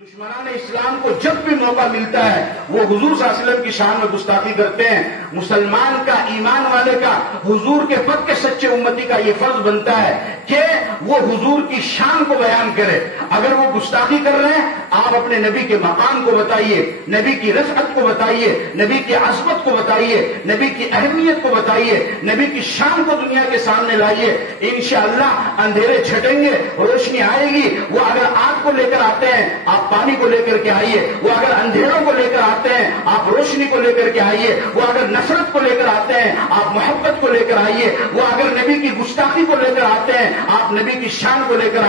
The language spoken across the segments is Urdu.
دشمنان اسلام کو جب بھی موقع ملتا ہے وہ حضور صلی اللہ علیہ وسلم کی شان میں گستاخی کرتے ہیں۔ مسلمان کا، ایمان والے کا، حضور کے پکے سچے امتی کا یہ فرض بنتا ہے کہ وہ حضور کی شان کو بیان کرے۔ اگر وہ گستاخی کر رہے ہیں آپ اپنے نبی کے مقام کو بتائیے، نبی کی رفعت کو بتائیے، نبی کی عظمت کو بتائیے، نبی کی اہمیت کو بتائیے، نبی کی شان کو دنیا کے سامنے لائیے۔ انشاءاللہ اندھیرے چھٹیں گے، روشنی آئے گی۔ وہ اگر آگ کو لے کر آتے ہیں آپ پانی کو لے کر کے آئیے، وہ اگر اندھیروں کو لے کر آتے ہیں آپ روشنی کو لے کر کے آئیے، وہ اگر نفرت کو لے کر آتے ہیں آپ محبت کو لے کر آئیے، وہ اگر نبی کی گستاخی کو لے کر آتے ہیں آپ نبی کی شان کو لے کر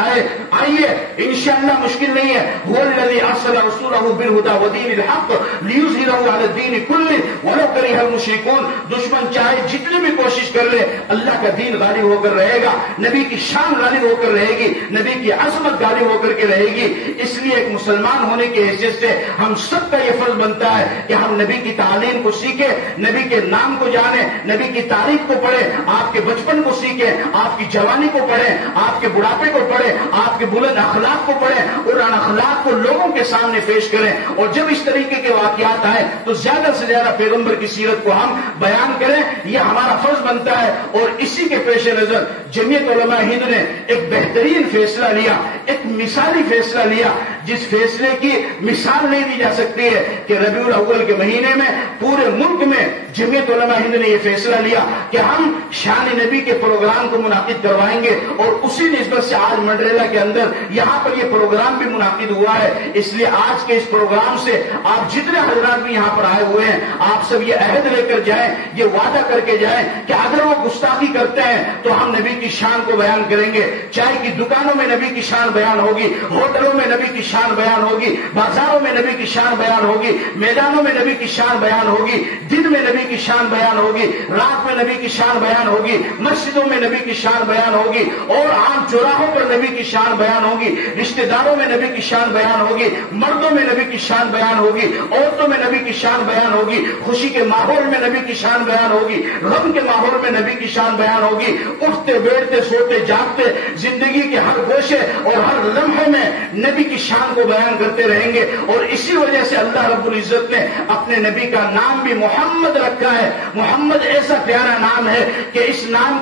آئیے۔ انشاءاللہ مشکل نہیں ہے۔ هو الذي ارسل رسوله بالهدى ودين الحق ليظهره على الدين كله ولو كره المشركون۔ دشمن چاہے جتنی بھی کوشش کر لے اللہ کا دین غالب ہو کر رہے گا، نبی کی شان غالب ہو کر رہے گی، نبی کی عظمت غالب ہو کر کے رہے گی۔ اس لیے ایک مسلمان ہونے کی حیثیت سے ہم سب کا یہ فرض بنتا ہے کہ ہم نبی کی تعلیم کو سیکھیں، نبی کے نام کو جانیں، نبی کی تاریخ کو پڑھیں، آپ کے بچپن کو سیکھیں، آپ کی جوانی کو پڑھیں، آپ کے بڑھاپے کو پڑھیں، آپ کے بلند اخلاق کو پڑھیں اور ان اخلاق کو لوگوں کے سامنے پیش کریں۔ اور جب اس طریقے کے واقعات آئیں تو زیادہ سے زیادہ پیغمبر کی سیرت کو ہم بیان کریں، یہ ہمارا فرض بنتا ہے۔ اور اسی کے پیش نظر جمعیت علماء ہند نے ایک بہترین فیصلہ لیا، ایک مثالی فیصلہ لیا جس فیصلے کی مثال نہیں دی جا سکتی ہے کہ ربیع الاول کے مہینے میں پورے ملک میں جمعیت علماء ہند نے یہ فیصلہ لیا کہ ہم شان نبی کے پروگرام کو منعقد کروائیں گے۔ اور اسی نسبت سے آج منڈریلا کے اندر یہاں پر یہ پروگرام بھی منعقد ہوا ہے۔ اس لیے آج کے اس پروگرام سے آپ جتنے حضرات بھی یہاں پر آئے ہوئے ہیں آپ سب یہ عہد لے کر جائیں، یہ وعدہ کر کے جائیں کہ اگر وہ گستاخی کرتے ہیں تو ہم نبی کی شان کو بیان کریں گے۔ چائے کی دکانوں میں نبی کی شان بیان ہوگی، ہوٹلوں میں نبی کی شان بیان ہوگی، بازاروں میں نبی کی شان بیان ہوگی، میدانوں میں نبی کی شان بیان ہوگی، دن میں نبی کی شان بیان ہوگی، رات میں نبی کی شان بیان ہوگی، مسجدوں میں نبی کی شان بیان ہوگی اور عام چوراہوں پر نبی کی شان بیان ہوگی، رشتہ داروں میں نبی کی شان بیان ہوگی، مردوں میں نبی کی شان بیان ہوگی، عورتوں میں نبی کی شان بیان ہوگی، خوشی کے ماحول میں نبی کی شان بیان ہوگی، غم کے ماحول میں نبی کی شان بیان ہوگی۔ اٹھتے بیٹھتے سوتے جاگتے زندگی کے ہر گوشے اور ہر لمحے میں نبی کی شان کو بیان کرتے رہیں گے۔ اور اسی وجہ سے اللہ رب العزت نے اپنے نبی کا نام بھی محمد رکھا ہے۔ محمد ایسا پیارا نام ہے کہ اس نام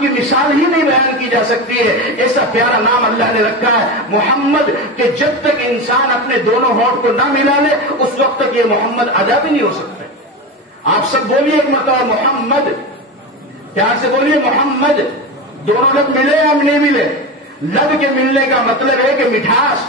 کی مثال ہی نہیں بیان کی جا سکتی ہے۔ ایسا پیارا نام اللہ نے رکھا ہے محمد کہ جب تک انسان اپنے دونوں ہونٹ کو نہ ملا لے اس وقت تک یہ محمد ادا بھی نہیں ہو سکتا۔ آپ سب بولیے ایک مرتبہ محمد، پیار سے بولیے محمد۔ دونوں لب ملے یا نہیں ملے؟ لب کے ملنے کا مطلب ہے کہ مٹھاس۔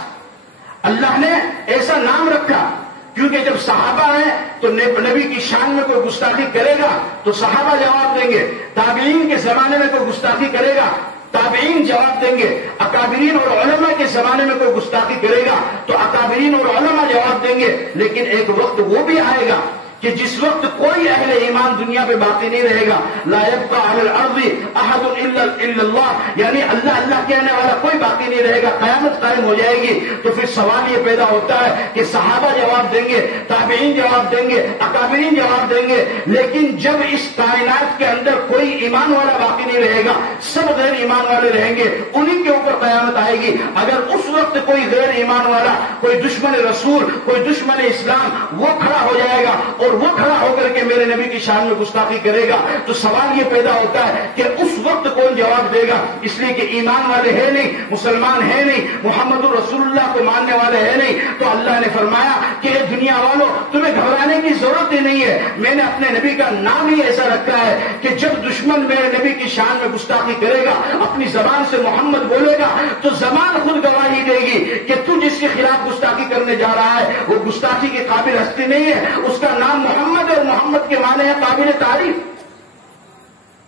اللہ نے ایسا نام رکھا کیونکہ جب صحابہ ہیں تو نبی کی شان میں کوئی گستاخی کرے گا تو صحابہ جواب دیں گے، تابعین کے زمانے میں کوئی گستاخی کرے گا تابعین جواب دیں گے، اکابرین اور علماء کے زمانے میں کوئی گستاخی کرے گا تو اکابرین اور علماء جواب دیں گے۔ لیکن ایک وقت وہ بھی آئے گا کہ جس وقت کوئی اہل ایمان دنیا پہ باقی نہیں رہے گا، لا یبقى علی الارض احد الا اللہ، یعنی اللہ اللہ کہنے والا کوئی باقی نہیں رہے گا، قیامت قائم ہو جائے گی۔ تو پھر سوال یہ پیدا ہوتا ہے کہ صحابہ جواب دیں گے، تابعین جواب دیں گے، اکابرین جواب دیں گے، لیکن جب اس کائنات کے اندر کوئی ایمان والا باقی نہیں رہے گا، سب غیر ایمان والے رہیں گے، انہی کے اوپر قیامت آئے گی۔ اگر اس وقت کوئی غیر ایمان والا، کوئی دشمن رسول، کوئی دشمن اسلام وہ کھڑا ہو جائے گا اور وہ کھڑا ہو کر کے میرے نبی کی شان میں گستاخی کرے گا تو سوال یہ پیدا ہوتا ہے کہ اس وقت کون جواب دے گا؟ اس لیے کہ ایمان والے ہیں نہیں، مسلمان ہیں نہیں، محمد رسول اللہ کو ماننے والے ہیں نہیں۔ تو اللہ نے فرمایا کہ اے دنیا والوں تمہیں گھبرانے کی ضرورت ہی نہیں ہے، میں نے اپنے نبی کا نام ہی ایسا رکھا ہے کہ جب دشمن میرے نبی کی شان میں گستاخی کرے گا، اپنی زبان سے محمد بولے گا تو زبان خود گواہی دے گی کہ تو جس کے خلاف گستاخی کرنے جا رہا ہے وہ گستاخی کے قابل ہستی نہیں ہے، اس کا نام محمد، اور محمد کے معنی ہے قابل تعریف۔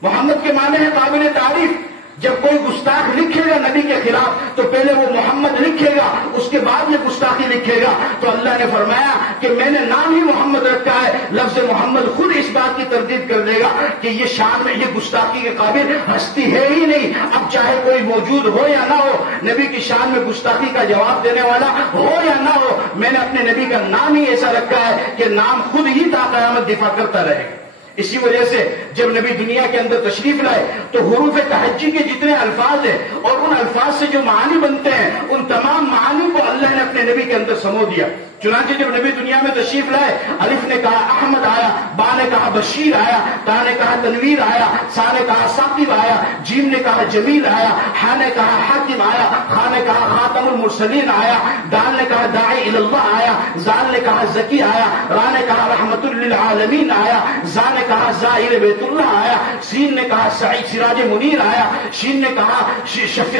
محمد کے معنی ہے قابل تعریف۔ جب کوئی گستاخ لکھے گا نبی کے خلاف تو پہلے وہ محمد لکھے گا، اس کے بعد میں گستاخی لکھے گا۔ تو اللہ نے فرمایا کہ میں نے نام ہی محمد رکھا ہے، لفظ محمد خود اس بات کی تردید کر دے گا کہ یہ شان میں یہ گستاخی کے قابل ہستی ہے ہی نہیں۔ اب چاہے کوئی موجود ہو یا نہ ہو، نبی کی شان میں گستاخی کا جواب دینے والا ہو یا نہ ہو، میں نے اپنے نبی کا نام ہی ایسا رکھا ہے کہ نام خود ہی تا قیامت دفاع کرتا رہے گا۔ اسی وجہ سے جب نبی دنیا کے اندر تشریف لائے تو حروف تہجی کے جتنے الفاظ ہیں اور ان الفاظ سے جو معانی بنتے ہیں ان تمام معانی کو اللہ نے اپنے نبی کے اندر سمو دیا. چنانچہ جب نبی دنیا میں تشریف لائے، الف نے کہا احمد آیا، با نے کہا بشیر آیا، تا نے کہا تنویر آیا، سا نے کہا ثاقب آیا، جیم نے کہا جمیل آیا، ہا نے کہا حاکم آیا، خا نے کہا خاتم المرسلین آیا، دال نے کہا داعی اللہ آیا، زال نے کہا زکی آیا، را نے کہا رحمت للعالمین آیا، زا نے کہا زائر بیت اللہ آیا، سین نے کہا سعید سراج منیر آیا، شین نے کہا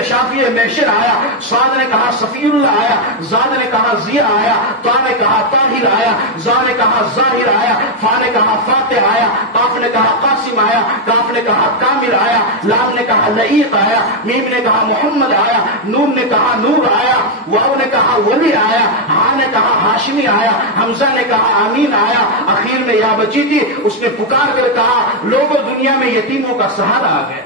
شافی محشر آیا، صاد نے کہا صفی اللہ آیا، زاد نے کہا ضیاء آیا، تا نے کہا طاہر آیا، زا نے کہا ظاہر آیا، فا نے کہا فاتح آیا، قاف نے کہا قاسم آیا، کاف نے کہا کامل آیا، لام نے کہا لئیق آیا، میم نے کہا محمد آیا، نون نے کہا نور آیا، واو نے کہا ولی آیا، ہاں نے کہا ہاشمی آیا، حمزہ نے کہا امین آیا، اخیر میں یا بچی تھی اس نے پکار کر کہا لوگوں دنیا میں یتیموں کا سہارا آ گیا.